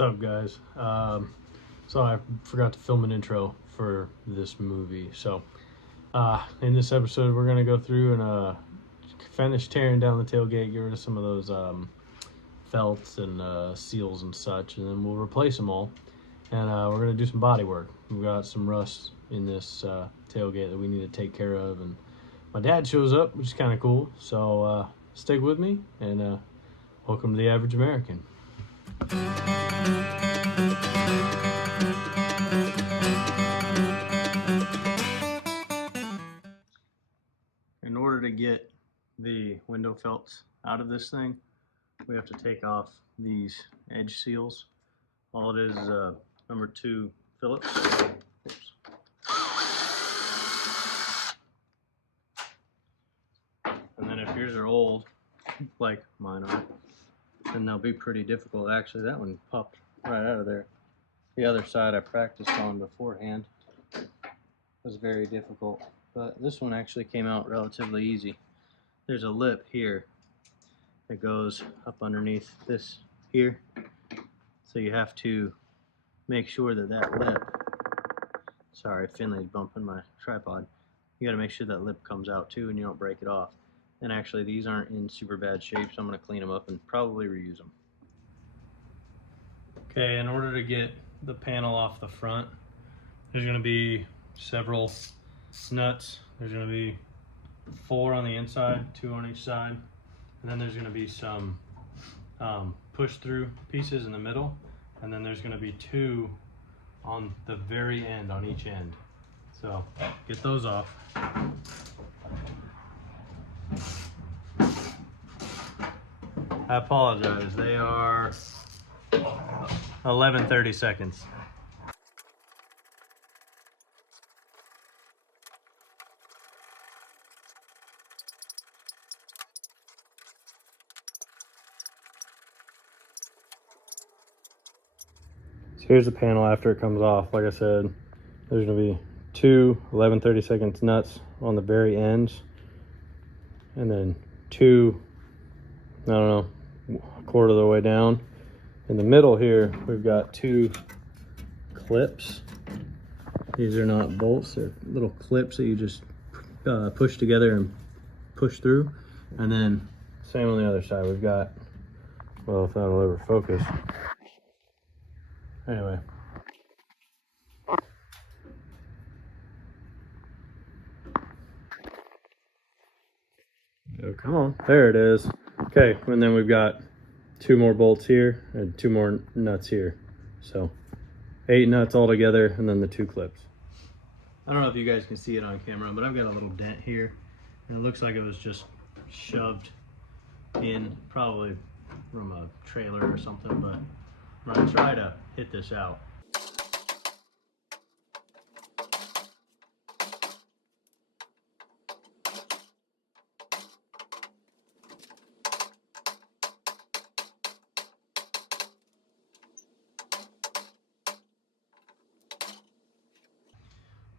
What's up, guys? So I forgot to film an intro for this movie. So in this episode, we're gonna go through and finish tearing down the tailgate, get rid of some of those felts and seals and such, and then we'll replace them all. And we're gonna do some body work. We've got some rust in this tailgate that we need to take care of, and my dad shows up, which is kind of cool. So stick with me, and welcome to The Average American. In order to get the window felts out of this thing, we have to take off these edge seals. All it is a number 2 Phillips. Oops. And then if yours are old, like mine are, then they'll be pretty difficult. Actually, that one popped right out of there. The other side I practiced on beforehand was very difficult, but this one actually came out relatively easy. There's a lip here that goes up underneath this here, so you have to make sure that that lip, sorry, Finley's bumping my tripod, you got to make sure that lip comes out too and you don't break it off. And actually these aren't in super bad shape, so I'm going to clean them up and probably reuse them. Okay, in order to get the panel off the front, there's going to be several nuts. There's going to be 4 on the inside, 2 on each side, and then there's going to be some push-through pieces in the middle, and then there's going to be 2 on the very end, on each end. So get those off. I apologize, they are 11:30 seconds. So here's the panel after it comes off. Like I said, there's going to be 2 11:30 seconds nuts on the very ends, and then 2, I don't know, a quarter of the way down. In the middle here, we've got 2 clips. These are not bolts, they're little clips that you just push together and push through. And then same on the other side, we've got, well, if that'll ever focus. Anyway. Oh, come on, there it is. Okay, and then we've got 2 more bolts here and 2 more nuts here. So 8 nuts all together, and then the 2 clips. I don't know if you guys can see it on camera, but I've got a little dent here, and it looks like it was just shoved in, probably from a trailer or something, but I'm gonna try to hit this out.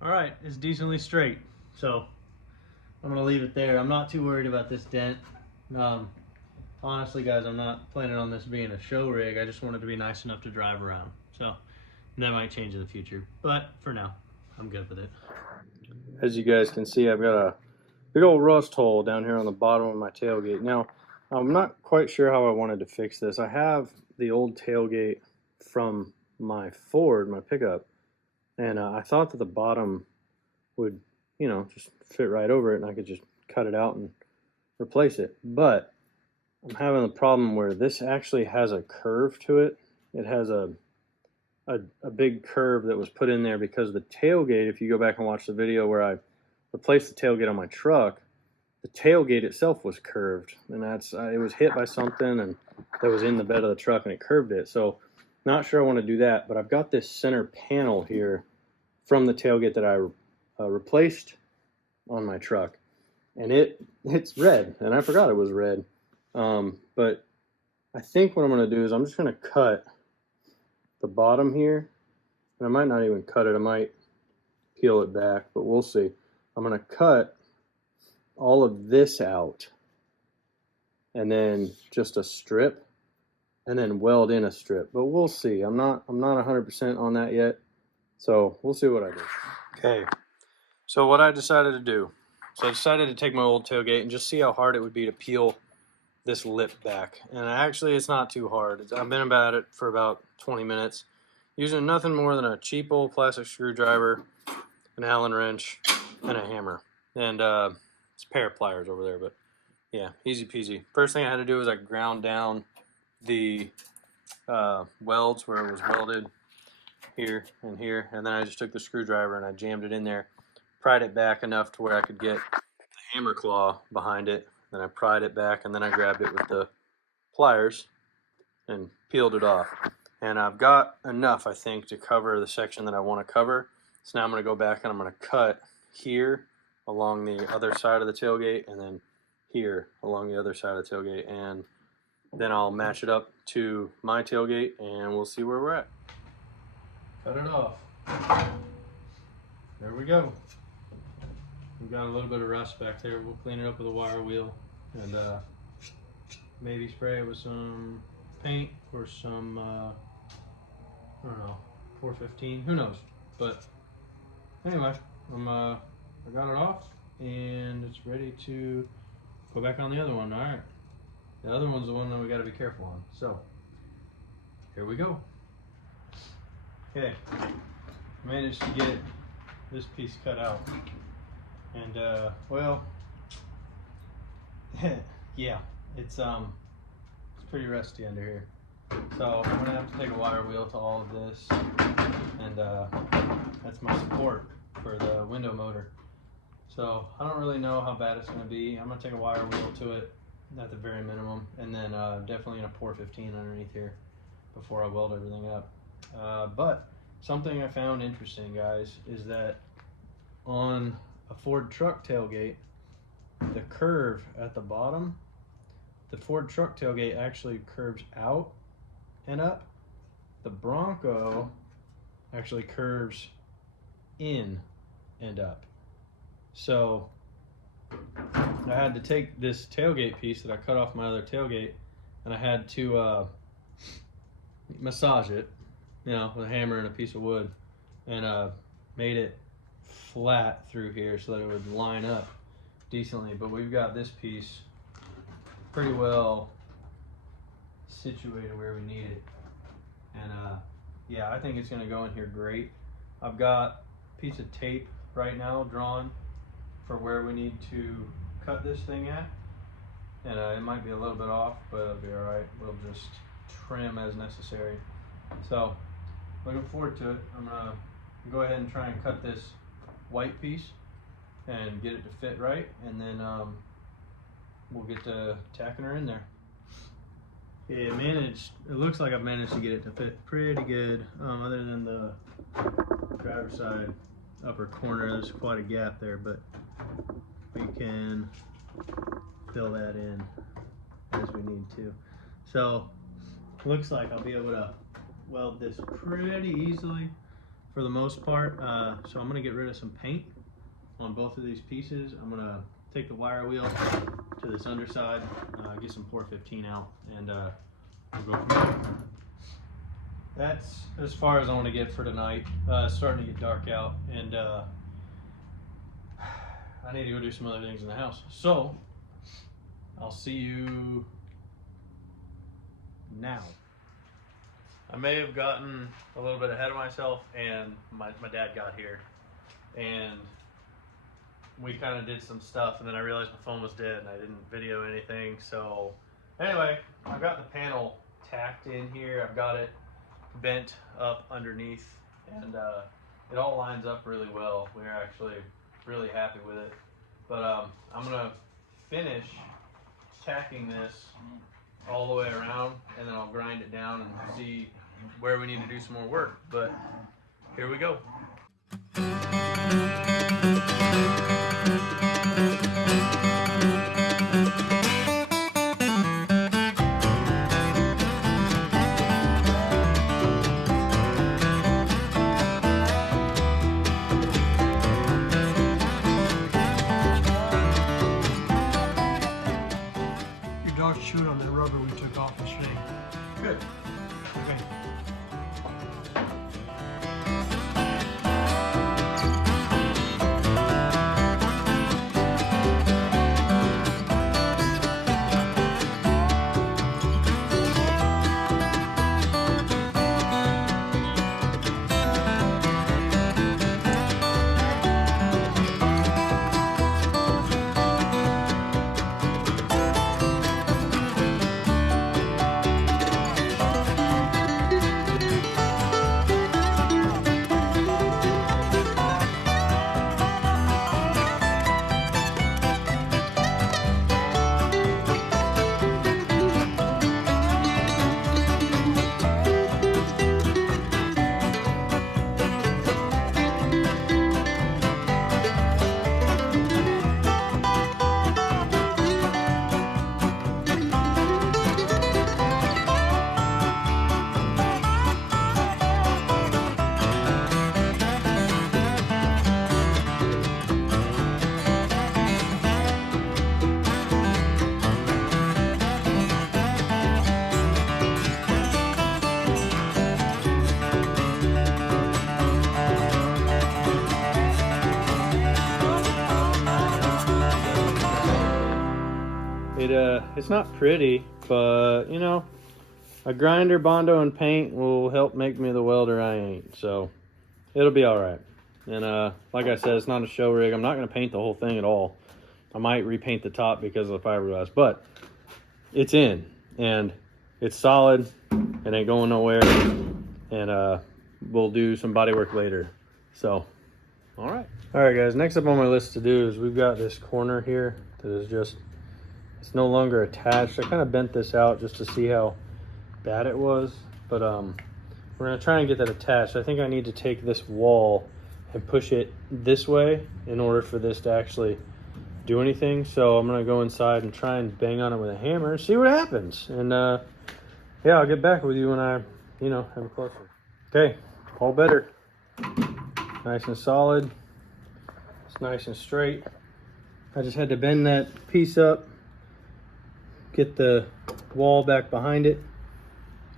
All right, it's decently straight, so I'm gonna leave it there. I'm not too worried about this dent. Honestly, guys, I'm not planning on this being a show rig. I just want it to be nice enough to drive around. So that might change in the future, but for now, I'm good with it. As you guys can see, I've got a big old rust hole down here on the bottom of my tailgate. Now, I'm not quite sure how I wanted to fix this. I have the old tailgate from my Ford, my pickup, and I thought that the bottom would, you know, just fit right over it and I could just cut it out and replace it. But I'm having a problem where this actually has a curve to it. It has a big curve that was put in there because the tailgate, if you go back and watch the video where I replaced the tailgate on my truck, the tailgate itself was curved, and that's it was hit by something and that was in the bed of the truck and it curved it. So not sure I want to do that, but I've got this center panel here from the tailgate that I replaced on my truck, and it's red, and I forgot it was red. But I think what I'm going to do is I'm just going to cut the bottom here, and I might not even cut it, I might peel it back, but we'll see. I'm going to cut all of this out and then just a strip and then weld in a strip. But we'll see. I'm not 100% on that yet, so we'll see what I do. Okay, so what I decided to do, so I decided to take my old tailgate and just see how hard it would be to peel this lip back. And actually, it's not too hard. I've been about it for about 20 minutes, using nothing more than a cheap old plastic screwdriver, an Allen wrench, and a hammer. And it's a pair of pliers over there, but yeah, easy peasy. First thing I had to do was I ground down the welds where it was welded here and here, and then I just took the screwdriver and I jammed it in there, pried it back enough to where I could get the hammer claw behind it. Then I pried it back, and then I grabbed it with the pliers and peeled it off. And I've got enough, I think, to cover the section that I want to cover. So now I'm going to go back and I'm going to cut here along the other side of the tailgate, and then here along the other side of the tailgate, and then I'll match it up to my tailgate and we'll see where we're at. Cut it off. There we go. We've got a little bit of rust back there. We'll clean it up with a wire wheel and maybe spray it with some paint or some, I don't know, 415, who knows. But anyway, I got it off and it's ready to go back on the other one. All right. The other one's the one that we got to be careful on. So here we go. Okay, managed to get this piece cut out, and well, yeah, it's pretty rusty under here. So I'm gonna have to take a wire wheel to all of this, and that's my support for the window motor. So I don't really know how bad it's gonna be. I'm gonna take a wire wheel to it at the very minimum, and then definitely in a 415 underneath here before I weld everything up. But something I found interesting, guys, is that on a Ford truck tailgate, the curve at the bottom, the Ford truck tailgate actually curves out and up. The Bronco actually curves in and up. So I had to take this tailgate piece that I cut off my other tailgate, and I had to massage it, you know, with a hammer and a piece of wood, and made it flat through here so that it would line up decently. But we've got this piece pretty well situated where we need it, and yeah, I think it's going to go in here great. I've got a piece of tape right now drawn for where we need to cut this thing at, and it might be a little bit off, but it'll be all right. We'll just trim as necessary. So looking forward to it. I'm gonna go ahead and try and cut this white piece and get it to fit right, and then we'll get to tacking her in there. Okay, it looks like I've managed to get it to fit pretty good, other than the driver's side upper corner. There's quite a gap there, but we can fill that in as we need to. So looks like I'll be able to weld this pretty easily for the most part. So I'm gonna get rid of some paint on both of these pieces. I'm gonna take the wire wheel to this underside, get some 415 out, and we'll go from there. That's as far as I want to get for tonight. It's starting to get dark out, and I need to go do some other things in the house. So I'll see you now. I may have gotten a little bit ahead of myself, and my dad got here, and we kind of did some stuff, and then I realized my phone was dead and I didn't video anything. So anyway, I've got the panel tacked in here. I've got it bent up underneath, and it all lines up really well. We're actually really happy with it. But I'm gonna finish tacking this all the way around, and then I'll grind it down and see where we need to do some more work. But here we go. Your dog chewed on that rubber we took off yesterday. Good. it's not pretty, but you know, a grinder, Bondo, and paint will help make me the welder I ain't. So it'll be all right. And like I said, it's not a show rig. I'm not going to paint the whole thing at all. I might repaint the top because of the fiberglass, but it's in and it's solid and ain't going nowhere. And we'll do some body work later. So, all right, guys. Next up on my list to do is we've got this corner here that is just, it's no longer attached. I kind of bent this out just to see how bad it was, but we're gonna try and get that attached. I think I need to take this wall and push it this way in order for this to actually do anything. So I'm gonna go inside and try and bang on it with a hammer and see what happens. And yeah, I'll get back with you when I, you know, have a closer. Okay, all better. Nice and solid. It's nice and straight. I just had to bend that piece up, get the wall back behind it,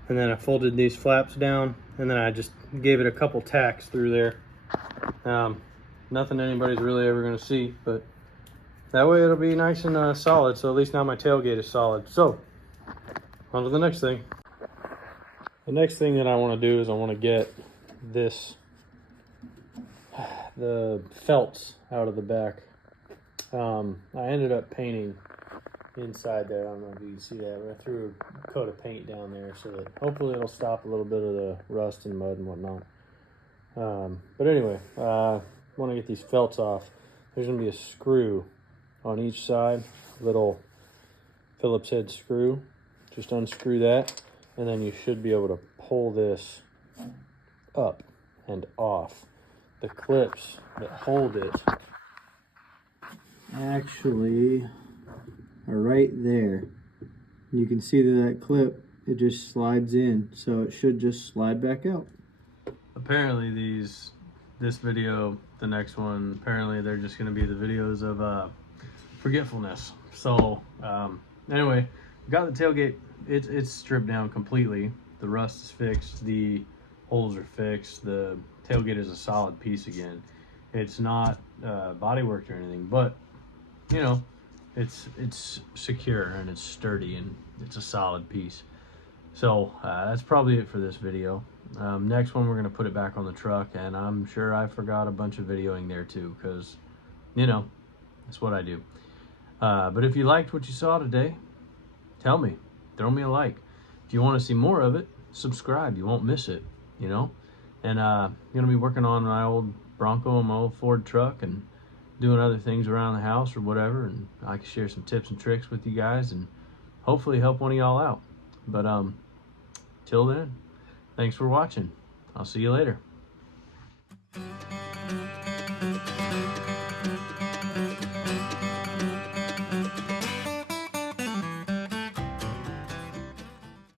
and then I folded these flaps down, and then I just gave it a couple tacks through there. Nothing anybody's really ever gonna see, but that way it'll be nice and solid. So at least now my tailgate is solid. So on to the next thing. The next thing that I want to do is I want to get the felts out of the back. I ended up painting inside there. I don't know if you can see that, but I threw a coat of paint down there so that hopefully it'll stop a little bit of the rust and mud and whatnot. But anyway, I want to get these felts off. There's going to be a screw on each side, little Phillips head screw. Just unscrew that, and then you should be able to pull this up and off. The clips that hold it actually are right there. You can see that clip, it just slides in, so it should just slide back out. Apparently this video, the next one, apparently they're just going to be the videos of forgetfulness. So anyway, got the tailgate. It's stripped down completely. The rust is fixed, the holes are fixed, the tailgate is a solid piece again. It's not body worked or anything, but you know, it's secure and it's sturdy and it's a solid piece. So that's probably it for this video. Next one, we're going to put it back on the truck, and I'm sure I forgot a bunch of videoing there too, because you know, that's what I do. But if you liked what you saw today, tell me, throw me a like. If you want to see more of it, subscribe, you won't miss it, you know. And I'm going to be working on my old Bronco and my old Ford truck and doing other things around the house or whatever, and I can share some tips and tricks with you guys and hopefully help one of y'all out. But till then, thanks for watching. I'll see you later.